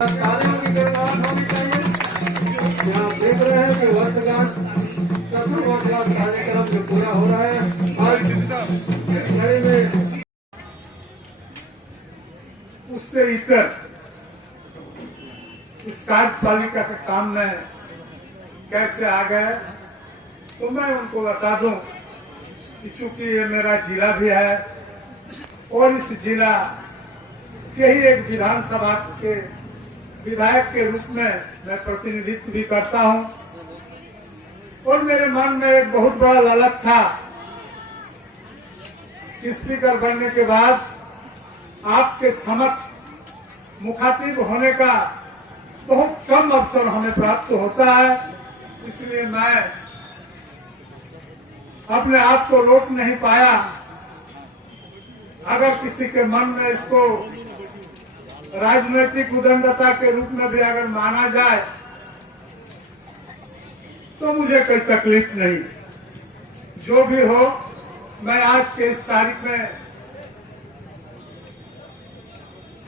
कार्यों की गणना होनी चाहिए। यहाँ देख रहे हैं कि वर्षगांठ कार्यक्रम जो पूरा हो रहा है आज में उससे इतर इस कार्यपालिका के काम में कैसे आ गए, तो मैं उनको बता दूं कि चूंकि ये मेरा जिला भी है और इस जिला के ही एक विधानसभा के विधायक के रूप में मैं प्रतिनिधित्व भी करता हूं और मेरे मन में एक बहुत बड़ा लालच था कि स्पीकर बनने के बाद आपके समक्ष मुखातिब होने का बहुत कम अवसर हमें प्राप्त होता है। इसलिए मैं अपने आप को रोक नहीं पाया। अगर किसी के मन में इसको राजनीतिक उदंडता के रूप में भी अगर माना जाए तो मुझे कोई तकलीफ नहीं। जो भी हो, मैं आज के इस तारीख में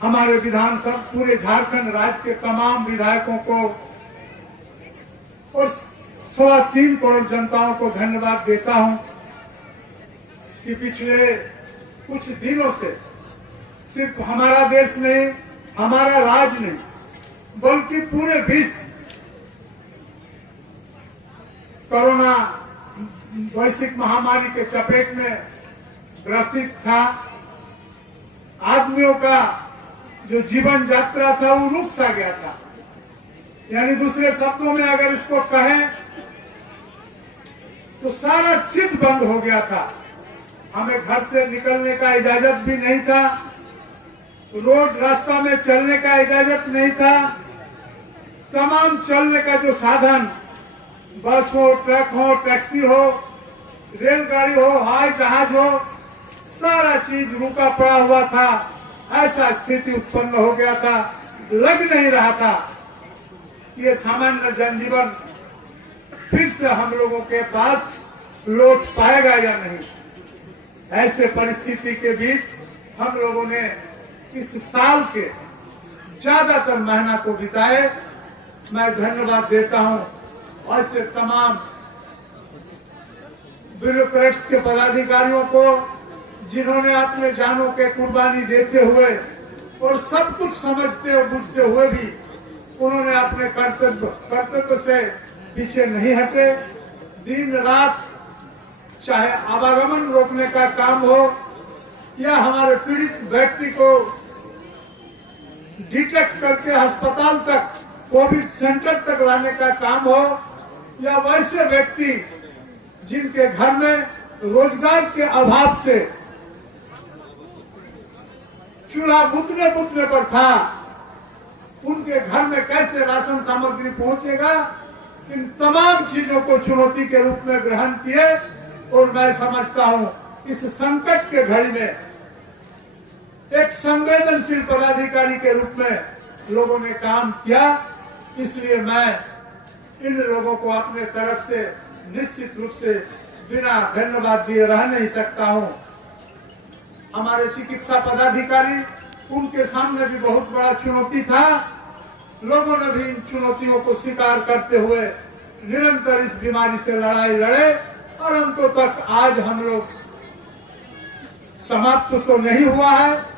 हमारे विधानसभा पूरे झारखंड राज्य के तमाम विधायकों को और 3.25 करोड़ जनताओं को धन्यवाद देता हूं कि पिछले कुछ दिनों से सिर्फ हमारा देश नहीं, हमारा राज्य नहीं, बल्कि पूरे विश्व कोरोना वैश्विक महामारी के चपेट में ग्रसित था। आदमियों का जो जीवन यात्रा था वो रुक सा गया था। यानी दूसरे शब्दों में अगर इसको कहें तो सारा चित बंद हो गया था। हमें घर से निकलने का इजाजत भी नहीं था, रोड रास्ता में चलने का इजाजत नहीं था। तमाम चलने का जो साधन, बस हो, ट्रक हो, टैक्सी हो, रेलगाड़ी हो, हवाई जहाज हो, सारा चीज रुका पड़ा हुआ था। ऐसा स्थिति उत्पन्न हो गया था। लग नहीं रहा था कि ये सामान्य जनजीवन फिर से हम लोगों के पास लौट पाएगा या नहीं। ऐसे परिस्थिति के बीच हम लोगों ने इस साल के ज्यादातर महीना को बिताए। मैं धन्यवाद देता हूं ऐसे तमाम ब्यूरोक्रेट्स के पदाधिकारियों को जिन्होंने अपने जानों के कुर्बानी देते हुए और सब कुछ समझते और बुझते हुए भी उन्होंने अपने कर्तव्य से पीछे नहीं हटे। दिन रात चाहे आवागमन रोकने का काम हो या हमारे पीड़ित व्यक्ति को डिटेक्ट करके अस्पताल तक, कोविड सेंटर तक लाने का काम हो, या वैसे व्यक्ति जिनके घर में रोजगार के अभाव से चूल्हा बुतने पर था, उनके घर में कैसे राशन सामग्री पहुंचेगा, इन तमाम चीजों को चुनौती के रूप में ग्रहण किए। और मैं समझता हूं इस संकट के घड़ी में एक संवेदनशील पदाधिकारी के रूप में लोगों ने काम किया। इसलिए मैं इन लोगों को अपने तरफ से निश्चित रूप से बिना धन्यवाद दिए रह नहीं सकता हूं। हमारे चिकित्सा पदाधिकारी, उनके सामने भी बहुत बड़ा चुनौती था। लोगों ने भी इन चुनौतियों को स्वीकार करते हुए निरंतर इस बीमारी से लड़ाई लड़े और अंतों तक आज हम लोग समाप्त तो नहीं हुआ है।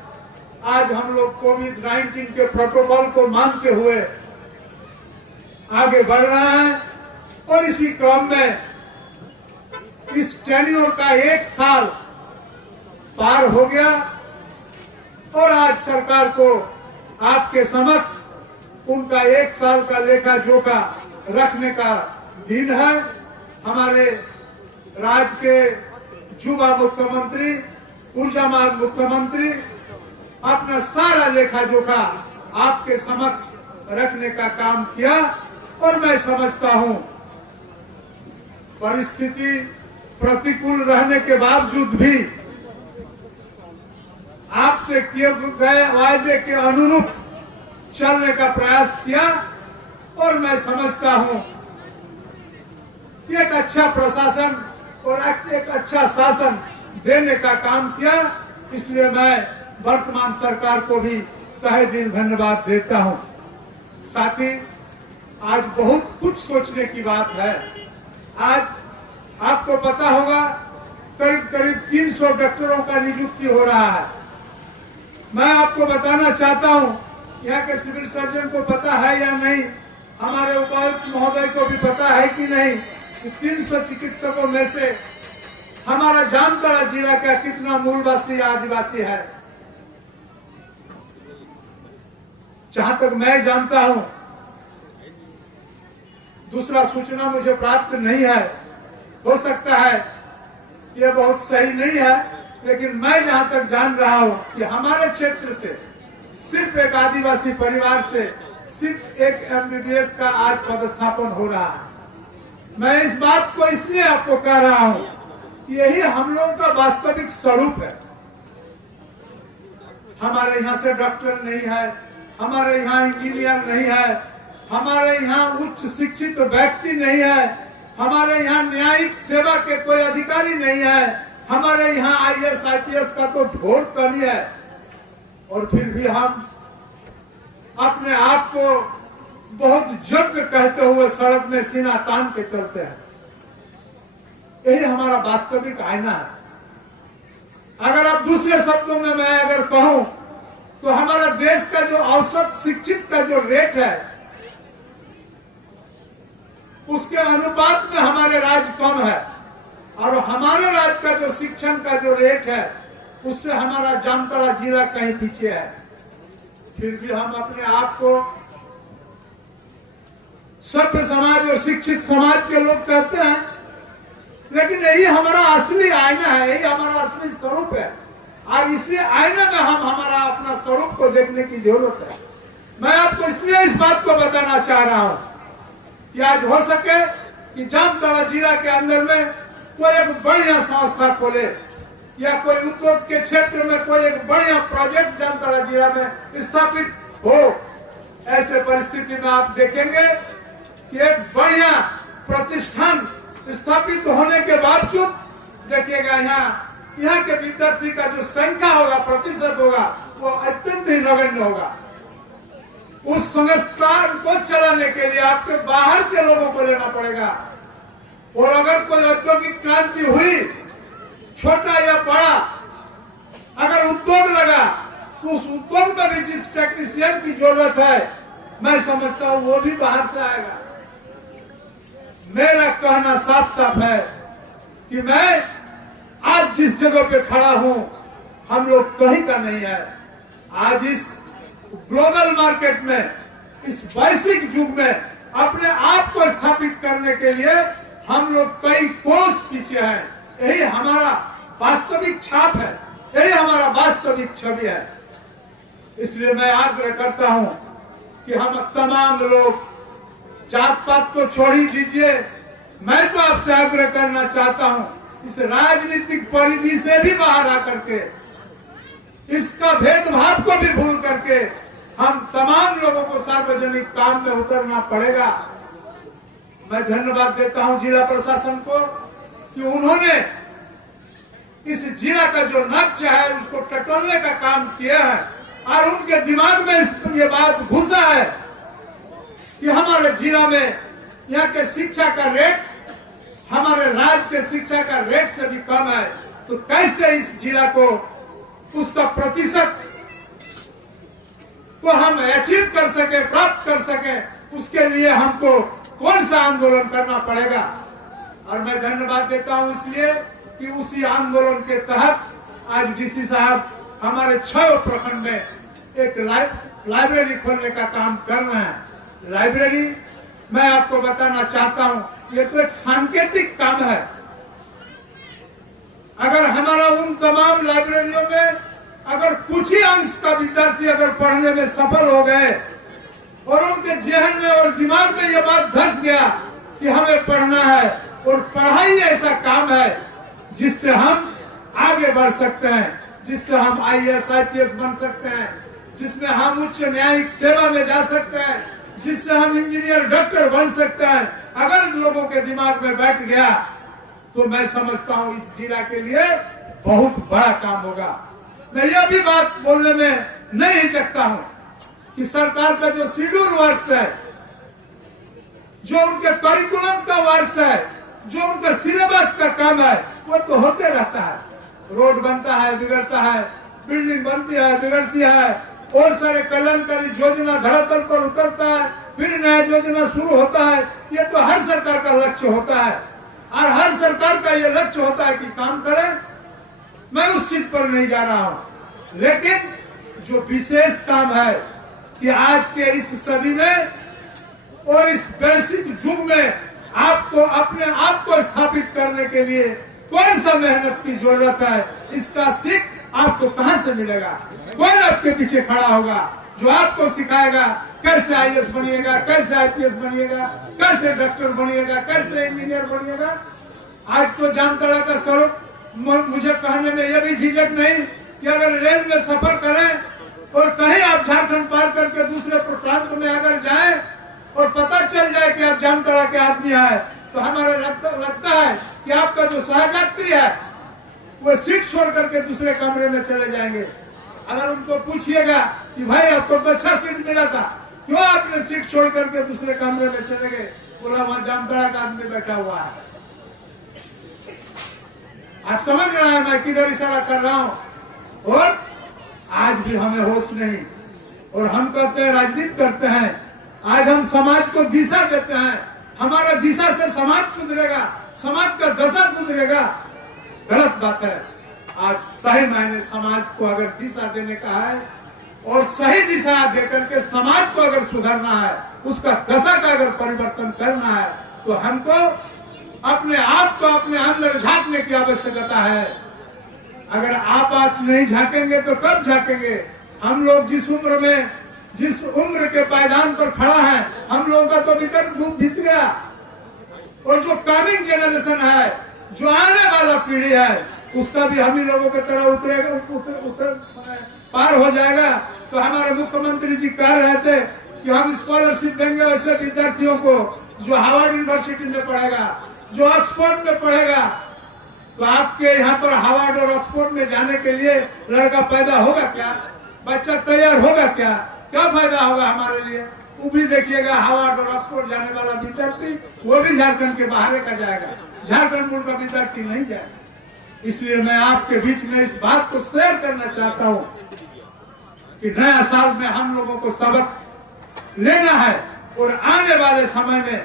आज हम लोग कोविड-19 के प्रोटोकॉल को मानते हुए आगे बढ़ रहे हैं और इसी क्रम में इस टेन्योर का 1 साल पार हो गया और आज सरकार को आपके समक्ष उनका 1 साल का लेखा जोखा रखने का दिन है। हमारे राज्य के युवा मुख्यमंत्री, ऊर्जावान मुख्यमंत्री अपना सारा लेखा जोखा आपके समक्ष रखने का काम किया और मैं समझता हूं परिस्थिति प्रतिकूल रहने के बावजूद भी आपसे किए गए वायदे के अनुरूप चलने का प्रयास किया और मैं समझता हूं कि एक अच्छा प्रशासन और एक अच्छा शासन देने का काम किया। इसलिए मैं वर्तमान सरकार को भी तहे दिल धन्यवाद देता हूं। साथी, आज बहुत कुछ सोचने की बात है। आज आपको पता होगा करीब करीब 300 डॉक्टरों का नियुक्ति हो रहा है। मैं आपको बताना चाहता हूं, यहाँ के सिविल सर्जन को पता है या नहीं, हमारे उपायुक्त महोदय को भी पता है कि नहीं, कि 300 चिकित्सकों में से हमारा जामताड़ा जिला का कितना मूलवासी या आदिवासी है। जहां तक मैं जानता हूं, दूसरा सूचना मुझे प्राप्त नहीं है, हो सकता है यह बहुत सही नहीं है, लेकिन मैं जहां तक जान रहा हूं कि हमारे क्षेत्र से सिर्फ एक आदिवासी परिवार से सिर्फ एक MBBS का आज पदस्थापन हो रहा है। मैं इस बात को इसलिए आपको कह रहा हूं कि यही हम लोगों का वास्तविक स्वरूप है। हमारे यहाँ से डॉक्टर नहीं है, हमारे यहाँ इंजीनियर नहीं है, हमारे यहाँ उच्च शिक्षित व्यक्ति नहीं है, हमारे यहाँ न्यायिक सेवा के कोई अधिकारी नहीं है, हमारे यहाँ IAS IPS का तो घोर कमी है, और फिर भी हम अपने आप को बहुत योग्य कहते हुए सड़क में सीना तान के चलते हैं। यही हमारा वास्तविक आईना है। अगर आप दूसरे शब्दों में मैं अगर कहूं तो हमारा देश का जो औसत शिक्षित का जो रेट है, उसके अनुपात में हमारे राज्य कम है, और हमारे राज्य का जो शिक्षण का जो रेट है, उससे हमारा जामताड़ा जिला कहीं पीछे है। फिर भी हम अपने आप को सभ्य समाज और शिक्षित समाज के लोग कहते हैं, लेकिन यही हमारा असली आईना है, यही हमारा असली स्वरूप है, और इसी आईने में हम हमारा अपना स्वरूप को देखने की जरूरत है। मैं आपको इसलिए इस बात को बताना चाह रहा हूं कि आज हो सके कि जामताड़ा जिला के अंदर में कोई एक बढ़िया संस्था खोले, या कोई उद्योग के क्षेत्र में कोई एक बढ़िया प्रोजेक्ट जामताड़ा जिला में स्थापित हो। ऐसे परिस्थिति में आप देखेंगे कि एक बढ़िया प्रतिष्ठान स्थापित होने के बावजूद देखिएगा यहाँ के विद्यार्थी का जो संख्या होगा, प्रतिशत होगा, वो अत्यंत ही नगण्य होगा। उस संस्थान को चलाने के लिए आपके बाहर के लोगों को लेना पड़ेगा, और अगर कोई औद्योगिक क्रांति हुई, छोटा या बड़ा, अगर उद्योग लगा, तो उस उद्योग में भी जिस टेक्नीशियन की जरूरत है, मैं समझता हूं वो भी बाहर से आएगा। मेरा कहना साफ साफ है कि मैं आज जिस जगह पे खड़ा हूं, हम लोग कहीं का नहीं है। आज इस ग्लोबल मार्केट में, इस वैश्विक युग में अपने आप को स्थापित करने के लिए हम लोग कई कोस पीछे हैं। यही हमारा वास्तविक छाप है, यही हमारा वास्तविक छवि है। इसलिए मैं आग्रह करता हूं कि हम तमाम लोग, जात पात को छोड़ ही दीजिए, मैं तो आपसे आग्रह करना चाहता हूं, इस राजनीतिक परिधि से भी बाहर आकर के, इसका भेदभाव को भी भूल करके हम तमाम लोगों को सार्वजनिक काम में उतरना पड़ेगा। मैं धन्यवाद देता हूं जिला प्रशासन को कि उन्होंने इस जिला का जो नक्शा है उसको टटोलने का काम किया है, और उनके दिमाग में ये बात घुसा है कि हमारे जिला में यहाँ के शिक्षा का रेट हमारे राज्य के शिक्षा का रेट से भी कम है, तो कैसे इस जिला को, उसका प्रतिशत को हम अचीव कर सके, प्राप्त कर सके, उसके लिए हमको कौन सा आंदोलन करना पड़ेगा। और मैं धन्यवाद देता हूं इसलिए कि उसी आंदोलन के तहत आज DC साहब हमारे 6 प्रखंड में एक लाइब्रेरी खोलने का काम कर रहे हैं। लाइब्रेरी, मैं आपको बताना चाहता हूं, ये तो एक सांकेतिक काम है। अगर हमारा उन तमाम लाइब्रेरियों में अगर कुछ ही अंश का विद्यार्थी अगर पढ़ने में सफल हो गए, और उनके जहन में और दिमाग में ये बात धस गया कि हमें पढ़ना है, और पढ़ाई ऐसा काम है जिससे हम आगे बढ़ सकते हैं, जिससे हम IAS IPS बन सकते हैं, जिसमें हम उच्च न्यायिक सेवा में जा सकते हैं, जिससे हम इंजीनियर डॉक्टर बन सकते हैं। अगर लोगों के दिमाग में बैठ गया तो मैं समझता हूं इस जिला के लिए बहुत बड़ा काम होगा। मैं यह भी बात बोलने में नहीं हिचकता हूं कि सरकार का जो शेड्यूल वर्क्स है, जो उनके करिकुलम का वर्क्स है, जो उनका सिलेबस का काम है, वो तो होते रहता है। रोड बनता है, बिगड़ता है, बिल्डिंग बनती है, बिगड़ती है, और सारे कल्याणकारी योजना धरातल पर उतरता है, फिर नया योजना शुरू होता है। ये तो हर सरकार का लक्ष्य होता है और हर सरकार का ये लक्ष्य होता है कि काम करें। मैं उस चीज पर नहीं जा रहा हूं, लेकिन जो विशेष काम है कि आज के इस सदी में और इस वैश्विक युग में आपको अपने आप को स्थापित करने के लिए कौन सा मेहनत की जरूरत है, इसका सीख आपको कहां से मिलेगा? कौन आपके पीछे खड़ा होगा जो आपको सिखाएगा कैसे आईएएस बनिएगा, कैसे आईपीएस बनिएगा, कैसे डॉक्टर बनिएगा, कैसे इंजीनियर बनिएगा? आज तो जामताड़ा का स्वरूप मुझे कहने में यह भी झिझक नहीं कि अगर रेल में सफर करें और कहीं आप झारखंड पार करके दूसरे प्रांत में अगर जाएं और पता चल जाए कि आप जामताड़ा के आदमी है, तो हमारा लगता है कि आपका जो सहयात्री है वो सीट छोड़ करके दूसरे कमरे में चले जाएंगे। अगर उनको पूछिएगा कि भाई आपको तो अच्छा सीट मिला था, क्यों आपने सीट छोड़ करके दूसरे कमरे में चले गए? बोला वहां जामताड़ा का आदमी बैठा हुआ है। आप समझ रहे हैं मैं किधर इशारा कर रहा हूं? और आज भी हमें होश नहीं, और हम कहते हैं राजनीति करते हैं। आज हम समाज को दिशा देते हैं, हमारा दिशा से समाज सुधरेगा, समाज का दशा सुधरेगा। गलत बात है। आज सही मायने समाज को अगर दिशा देने का है और सही दिशा देकर के समाज को अगर सुधारना है, उसका दशा का अगर परिवर्तन करना है, तो हमको अपने आप को अपने अंदर झांकने की आवश्यकता है। अगर आप आज नहीं झांकेंगे तो कब झांकेंगे? हम लोग जिस उम्र के पायदान पर खड़ा है, हम लोगों का तो विकल्प बीत गया, और जो कमिंग जनरेशन है, जो आने वाला पीढ़ी है, उसका भी हम ही लोगों की तरह उतर पार हो जाएगा। तो हमारे मुख्यमंत्री जी कह रहे थे कि हम स्कॉलरशिप देंगे वैसे विद्यार्थियों को जो हार्वर्ड यूनिवर्सिटी में पढ़ेगा, जो ऑक्सफोर्ड में पढ़ेगा। तो आपके यहाँ पर हार्वर्ड और ऑक्सफोर्ड में जाने के लिए लड़का पैदा होगा क्या? बच्चा तैयार होगा क्या? क्या फायदा होगा हमारे लिए? वो भी देखिएगा, हार्वर्ड और ऑक्सफोर्ड जाने वाला विद्यार्थी वो भी झारखंड के बाहर का जाएगा, झारखंड मूल का विद्यार्थी नहीं जाएगा। इसलिए मैं आपके बीच में इस बात को शेयर करना चाहता हूँ कि नया साल में हम लोगों को सबक लेना है, और आने वाले समय में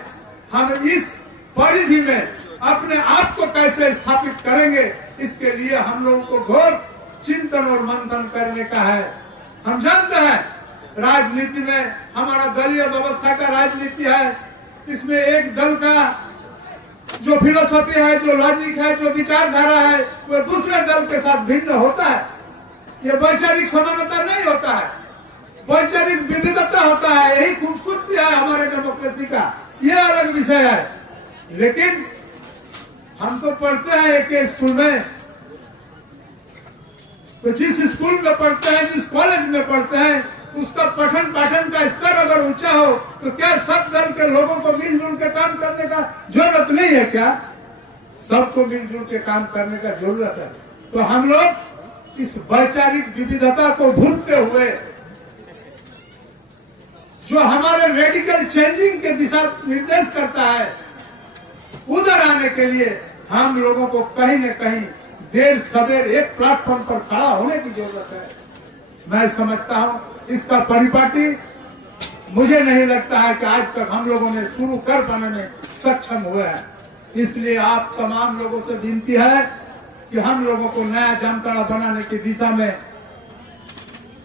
हम इस परिधि में अपने आप को कैसे स्थापित करेंगे, इसके लिए हम लोगों को घोर चिंतन और मंथन करने का है। हम जानते हैं राजनीति में हमारा दलीय व्यवस्था का राजनीति है, इसमें एक दल का जो फिलोसफी है, जो लॉजिक है, जो विचारधारा है, वो दूसरे दल के साथ भिन्न होता है। ये वैचारिक समानता नहीं होता है, वैचारिक विविधता होता है। यही खूबसूरती है हमारे डेमोक्रेसी का, ये अलग विषय है। लेकिन हम तो पढ़ते हैं एक स्कूल में, तो जिस स्कूल में पढ़ते हैं, जिस कॉलेज में पढ़ते हैं, उसका पठन पाठन का स्तर अगर ऊंचा हो, तो क्या सब दल के लोगों को मिलजुल के काम करने का जरूरत नहीं है क्या? सबको मिलजुल के काम करने का जरूरत है। तो हम लोग इस वैचारिक विविधता को भूलते हुए जो हमारे रेडिकल चेंजिंग के दिशा निर्देश करता है, उधर आने के लिए हम लोगों को कहीं न कहीं देर सवेर एक प्लेटफॉर्म पर खड़ा होने की जरूरत है। मैं समझता हूं इसका परिपाटी मुझे नहीं लगता है कि आज तक हम लोगों ने शुरू कर पाने में सक्षम हुए हैं। इसलिए आप तमाम लोगों से विनती है कि हम लोगों को नया जामताड़ा बनाने की दिशा में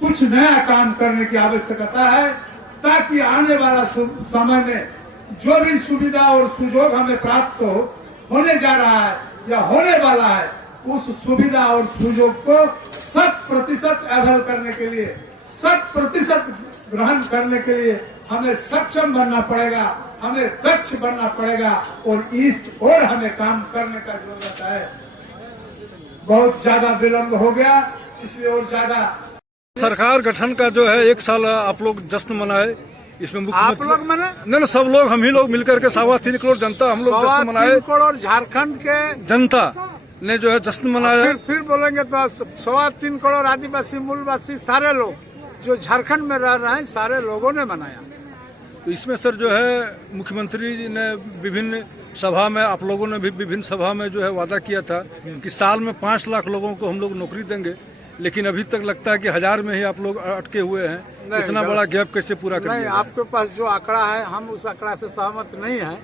कुछ नया काम करने की आवश्यकता है, ताकि आने वाला समय में जो भी सुविधा और सुजोग हमें प्राप्त होने जा रहा है या होने वाला है, उस सुविधा और सुजोग को 100% अवेल करने के लिए, 100% ग्रहण करने के लिए हमें सक्षम बनना पड़ेगा, हमें दक्ष बनना पड़ेगा, और इस ओर हमें काम करने का जरूरत है। बहुत ज्यादा विलंब हो गया, इसलिए और ज्यादा सरकार गठन का जो है 1 साल आप लोग जश्न मनाए, इसमें आप लोग मना नहीं, सब लोग हम ही लोग मिलकर के 3.25 करोड़ जनता हम लोग जश्न मनाए। 3.25 करोड़ झारखंड के जनता ने जो है जश्न मनाया। फिर बोलेंगे तो 3.25 करोड़ आदिवासी मूलवासी सारे लोग जो झारखंड में रह रहे हैं सारे लोगों ने मनाया। तो इसमें सर जो है मुख्यमंत्री जी ने विभिन्न सभा में, आप लोगों ने भी विभिन्न सभा में जो है वादा किया था कि साल में 5 लाख लोगों को हम लोग नौकरी देंगे, लेकिन अभी तक लगता है कि 1000 में ही आप लोग अटके हुए हैं। इतना बड़ा गैप कैसे पूरा नहीं, करेंगे? आपके पास जो आंकड़ा है हम उस आंकड़ा से सहमत नहीं हैं।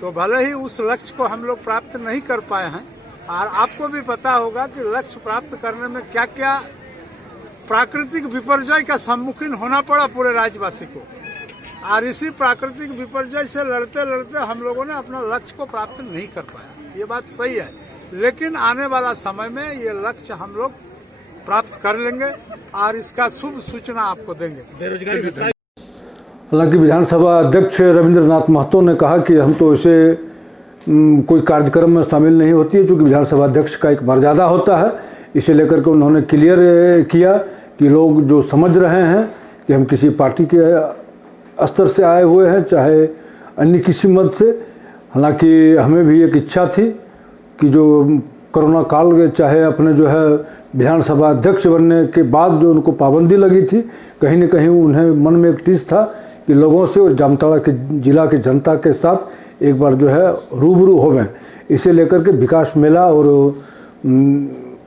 तो भले ही उस लक्ष्य को हम लोग प्राप्त नहीं कर पाए हैं, और आपको भी पता होगा कि लक्ष्य प्राप्त करने में क्या क्या प्राकृतिक विपर्यय का सम्मुखीन होना पड़ा पूरे राज्यवासी को, और इसी प्राकृतिक विपर्यय से लड़ते लड़ते हम लोगों ने अपना लक्ष्य को प्राप्त नहीं कर पाया। ये बात सही है, लेकिन आने वाला समय में ये लक्ष्य हम लोग प्राप्त कर लेंगे और इसका शुभ सूचना आपको देंगे। हालांकि विधानसभा अध्यक्ष रविंद्रनाथ महतो ने कहा कि हम तो इसे कोई कार्यक्रम में शामिल नहीं होती है, क्योंकि विधानसभा अध्यक्ष का एक मर्यादा होता है। इसे लेकर के उन्होंने क्लियर किया कि लोग जो समझ रहे हैं कि हम किसी पार्टी के स्तर से आए हुए हैं, चाहे अन्य किसी मत से। हालांकि हमें भी एक इच्छा थी कि जो कोरोना काल के, चाहे अपने जो है विधानसभा अध्यक्ष बनने के बाद जो उनको पाबंदी लगी थी, कहीं न कहीं उन्हें मन में एक टीस था कि लोगों से और जामताड़ा के जिला की जनता के साथ एक बार जो है रूबरू हो गए। इसे लेकर के विकास मेला और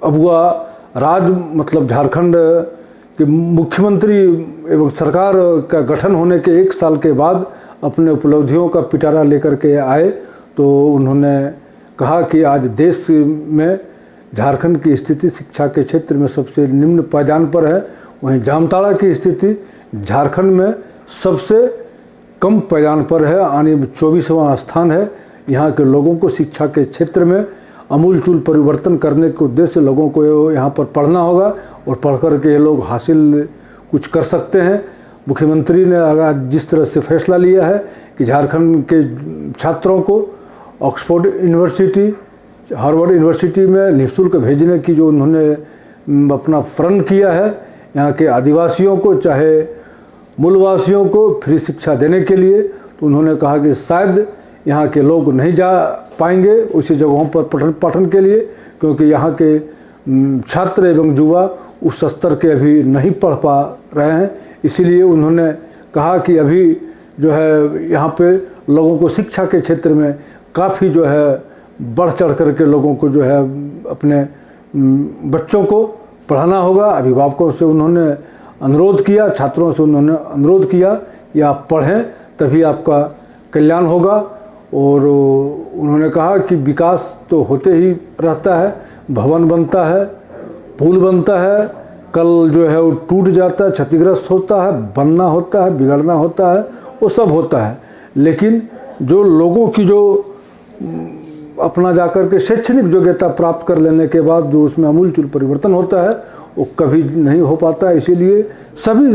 अबुआ राज मतलब झारखंड के मुख्यमंत्री एवं सरकार का गठन होने के 1 साल के बाद अपने उपलब्धियों का पिटारा लेकर के आए, तो उन्होंने कहा कि आज देश में झारखंड की स्थिति शिक्षा के क्षेत्र में सबसे निम्न पायदान पर है, वहीं जामताड़ा की स्थिति झारखंड में सबसे कम पायदान पर है, यानी 24वां स्थान है। यहाँ के लोगों को शिक्षा के क्षेत्र में अमूलचूल परिवर्तन करने के उद्देश्य से लोगों को यहाँ पर पढ़ना होगा, और पढ़ कर के ये लोग हासिल कुछ कर सकते हैं। मुख्यमंत्री ने अगर जिस तरह से फैसला लिया है कि झारखंड के छात्रों को ऑक्सफोर्ड यूनिवर्सिटी, हार्वर्ड यूनिवर्सिटी में निःशुल्क भेजने की जो उन्होंने अपना प्रण किया है, यहाँ के आदिवासियों को चाहे मूलवासियों को फ्री शिक्षा देने के लिए, तो उन्होंने कहा कि शायद यहाँ के लोग नहीं जा पाएंगे उसी जगहों पर पठन के लिए, क्योंकि यहाँ के छात्र एवं युवा उस स्तर के अभी नहीं पढ़ पा रहे हैं। इसीलिए उन्होंने कहा कि अभी जो है यहाँ पे लोगों को शिक्षा के क्षेत्र में काफ़ी जो है बढ़ चढ़ कर के लोगों को जो है अपने बच्चों को पढ़ाना होगा। अभिभावकों से उन्होंने अनुरोध किया, छात्रों से उन्होंने अनुरोध किया कि आप पढ़ें तभी आपका कल्याण होगा। और उन्होंने कहा कि विकास तो होते ही रहता है, भवन बनता है, पुल बनता है, कल जो है वो टूट जाता है, क्षतिग्रस्त होता है, बनना होता है, बिगड़ना होता है, वो सब होता है। लेकिन जो लोगों की जो अपना जाकर के शैक्षणिक योग्यता प्राप्त कर लेने के बाद जो उसमें अमूलचूल परिवर्तन होता है वो कभी नहीं हो पाता। इसीलिए सभी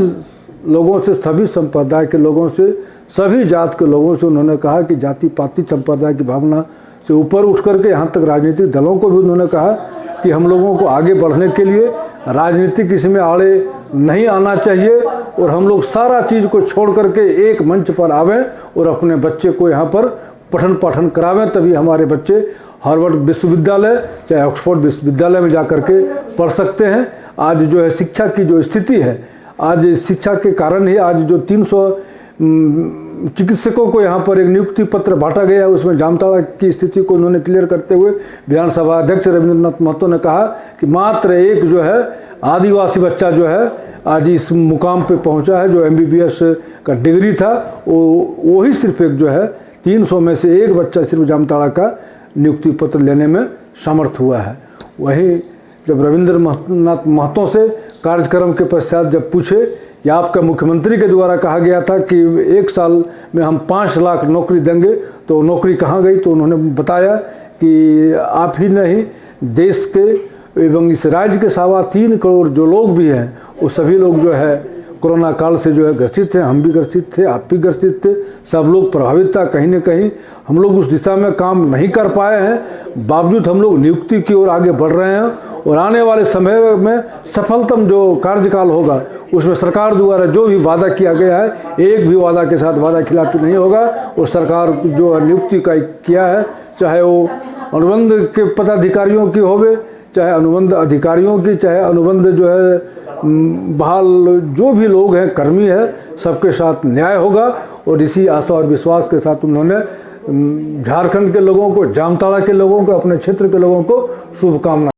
लोगों से, सभी संप्रदाय के लोगों से, सभी जात के लोगों से उन्होंने कहा कि जाति पाति संप्रदाय की भावना से ऊपर उठ करके यहाँ तक राजनीतिक दलों को भी उन्होंने कहा कि हम लोगों को आगे बढ़ने के लिए राजनीतिक इसमें आड़े नहीं आना चाहिए, और हम लोग सारा चीज़ को छोड़ करके एक मंच पर आवें और अपने बच्चे को यहाँ पर पठन पाठन करावें, तभी हमारे बच्चे हार्वर्ड विश्वविद्यालय चाहे ऑक्सफोर्ड विश्वविद्यालय में जाकर के पढ़ सकते हैं। आज जो है शिक्षा की जो स्थिति है, आज शिक्षा के कारण ही आज जो 300 चिकित्सकों को यहाँ पर एक नियुक्ति पत्र बांटा गया, उसमें जामताड़ा की स्थिति को उन्होंने क्लियर करते हुए विधानसभा अध्यक्ष रविंद्रनाथ महतो ने कहा कि मात्र एक जो है आदिवासी बच्चा जो है आज इस मुकाम पे पहुँचा है, जो MBBS का डिग्री था, वो ही सिर्फ एक जो है 300 में से एक बच्चा सिर्फ जामताड़ा का नियुक्ति पत्र लेने में समर्थ हुआ है। वहीं जब रविंद्रनाथ महतो से कार्यक्रम के पश्चात जब पूछे कि आपका मुख्यमंत्री के द्वारा कहा गया था कि 1 साल में हम 5 लाख नौकरी देंगे, तो नौकरी कहाँ गई, तो उन्होंने बताया कि आप ही नहीं, देश के एवं इस राज्य के 3.25 करोड़ जो लोग भी हैं वो सभी लोग जो है कोरोना काल से जो है ग्रसित थे। हम भी ग्रसित थे, आप भी ग्रसित थे, सब लोग प्रभावित था। कहीं न कहीं हम लोग उस दिशा में काम नहीं कर पाए हैं, बावजूद हम लोग नियुक्ति की ओर आगे बढ़ रहे हैं, और आने वाले समय में सफलतम जो कार्यकाल होगा उसमें सरकार द्वारा जो भी वादा किया गया है, एक भी वादा के साथ वादा खिलाफी नहीं होगा। और सरकार जो नियुक्ति का किया है, चाहे वो अनुबंध के पदाधिकारियों की होवे, चाहे अनुबंध अधिकारियों की, चाहे अनुबंध जो है बहाल जो भी लोग हैं, कर्मी है, सबके साथ न्याय होगा। और इसी आशा और विश्वास के साथ उन्होंने झारखंड के लोगों को, जामताड़ा के लोगों को, अपने क्षेत्र के लोगों को शुभकामनाएं